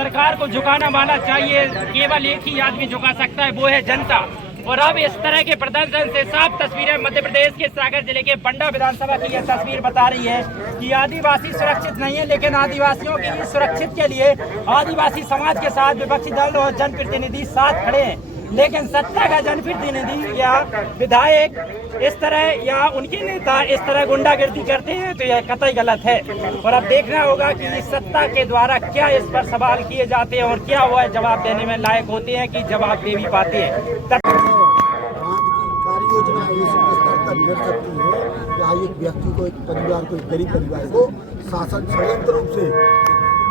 सरकार को झुकाना माना चाहिए। केवल एक ही आदमी झुका सकता है, वो है जनता। और अब इस तरह के प्रदर्शन से साफ तस्वीरें मध्य प्रदेश के सागर जिले के बंडा विधानसभा की यह तस्वीर बता रही है कि आदिवासी सुरक्षित नहीं है, लेकिन आदिवासियों की सुरक्षित के लिए आदिवासी समाज के साथ विपक्षी दल और जनप्रतिनिधि साथ खड़े हैं। लेकिन सत्ता का जनप्रतिनिधि या विधायक इस तरह या उनके नेता इस तरह गुंडागिर्दी करते हैं तो यह कतई गलत है। और अब देखना होगा कि सत्ता के द्वारा क्या इस पर सवाल किए जाते हैं और क्या वह जवाब देने में लायक होते हैं कि जवाब दे भी पाते हैं। योजना इस स्तर तक गिर सकती है कि एक व्यक्ति को, एक परिवार को, एक गरीब परिवार को शासन षड्यंत्र रूप से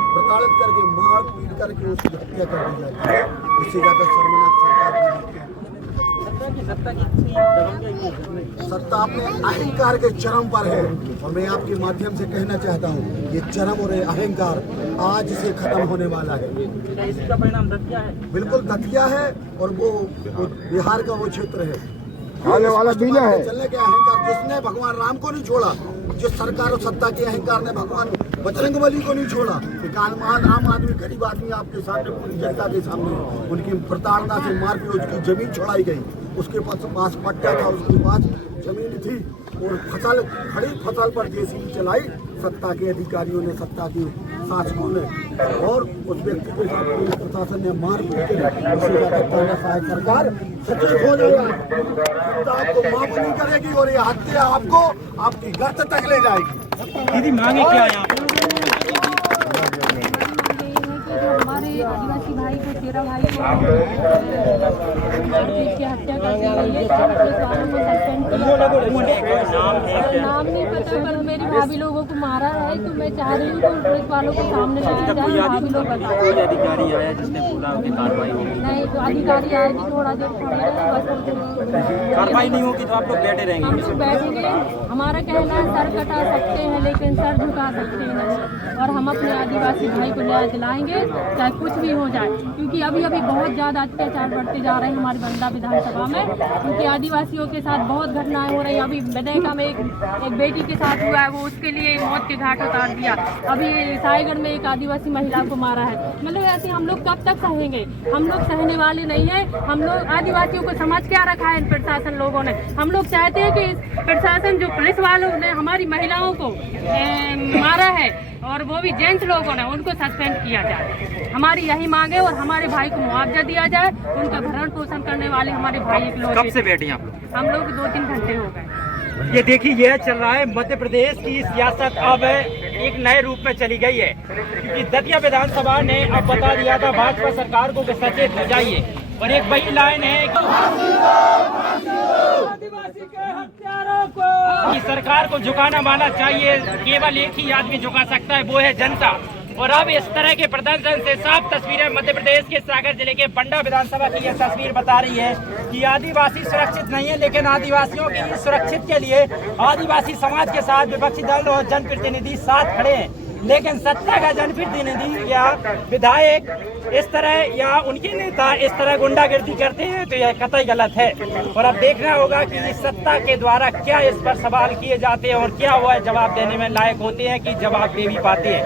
प्रताड़ित करके मार पीट करके उसकी हत्या कर दी जाती है। इससे ज्यादा शर्मनाक सत्ता अपने अहंकार के चरम पर है। और मैं आपके माध्यम से कहना चाहता हूँ, ये चरम और अहंकार आज से खत्म होने वाला है। इसका परिणाम दतिया है, बिल्कुल दतिया है। और वो बिहार का वो क्षेत्र है आने वाला बीना है। चलने के अहंकार जिसने भगवान राम को नहीं छोड़ा, जिस सरकार और सत्ता के अहंकार ने भगवान बजरंगबली को नहीं छोड़ा, आम आदमी, गरीब आदमी आपके सामने, पूरी जनता के सामने उनकी प्रताड़ना से मारपीट, उसकी जमीन छोड़ाई गई। उसके पास पट्टा था, उसके पास जमीन थी और फसल, खड़ी फसल पर जेसीबी चलाई सत्ता के अधिकारियों ने, सत्ता के शासकों ने, और उस व्यक्ति के साथ पुलिस प्रशासन ने मार पीट कर सरकार सचेत हो जाएगा। सत्ता आपको माफ नहीं करेगी और ये हत्या आपको आपकी गर्त तक ले जाएगी। दीदी मांगे क्या है आप? हमारे आदिवासी भाई को, तेरा भाई को की हत्या कर दी गई है। नाम नहीं पता, पर मेरी भाभी लोगों को मारा है। तो मैं चाह रही हूँ कि पुलिस वालों को सामने लाया जाए, भाभी लोग बताएं। कोई अधिकारी आया जिसने बोला कि कार्रवाई होगी? नहीं, तो अधिकारी आएगी, थोड़ा देर कार्रवाई नहीं होगी तो आप लोग बैठे रहेंगे? हम लोग बैठेंगे। हमारा कहना है सर कटा सकते हैं लेकिन सर झुका सकते हैं नहीं। और हम अपने आदिवासी भाई को न्याय दिलाएंगे, चाहे कुछ भी हो जाए। क्योंकि अभी बहुत ज़्यादा अत्याचार बढ़ते जा रहे हैं हमारी बंडा विधानसभा में, क्योंकि आदिवासियों के साथ बहुत घटनाएं हो रही हैं। अभी विधेयका में एक बेटी के साथ हुआ है, वो उसके लिए मौत के घाट उतार दिया। अभी सायगढ़ में एक आदिवासी महिला को मारा है। मतलब ऐसे हम लोग कब तक सहेंगे? हम लोग सहने वाले नहीं है। हम लोग आदिवासियों को समझ क्या रखा है इन प्रशासन लोगों ने। हम लोग चाहते हैं कि इस प्रशासन, जो पुलिस वालों ने हमारी महिलाओं को मारा है और वो भी जेंट्स लोगों ने, उनको सस्पेंड किया जाए। हमारी यही मांग है। और हमारे भाई को मुआवजा दिया जाए। उनका भरण पोषण करने वाले हमारे भाई एक लोग। कब से बैठे आप लोग? हम लोग 2-3 घंटे हो गए। ये देखिए, यह चल रहा है मध्य प्रदेश की सियासत अब एक नए रूप में चली गई है। क्योंकि दतिया विधानसभा ने अब बता दिया था भाजपा सरकार को कि सचेत हो जाइए। और एक वही लाइन है कि आदिवासी के हत्यारों को सरकार को झुकाना माना चाहिए। केवल एक ही आदमी झुका सकता है, वो है जनता। और अब इस तरह के प्रदर्शन से साफ तस्वीरें मध्य प्रदेश के सागर जिले के बंडा विधानसभा की यह तस्वीर बता रही है कि आदिवासी सुरक्षित नहीं है, लेकिन आदिवासियों की सुरक्षित के लिए आदिवासी समाज के साथ विपक्षी दल और जनप्रतिनिधि साथ खड़े हैं। लेकिन सत्ता का जनप्रतिनिधि या विधायक इस तरह या उनके नेता इस तरह गुंडागिर्दी करते हैं तो यह कतई गलत है। और अब देखना होगा कि सत्ता के द्वारा क्या इस पर सवाल किए जाते हैं और क्या वह जवाब देने में लायक होते हैं कि जवाब दे भी पाते हैं।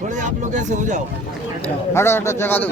थोड़े आप लोग ऐसे हो जाओ, हटो जगह दो।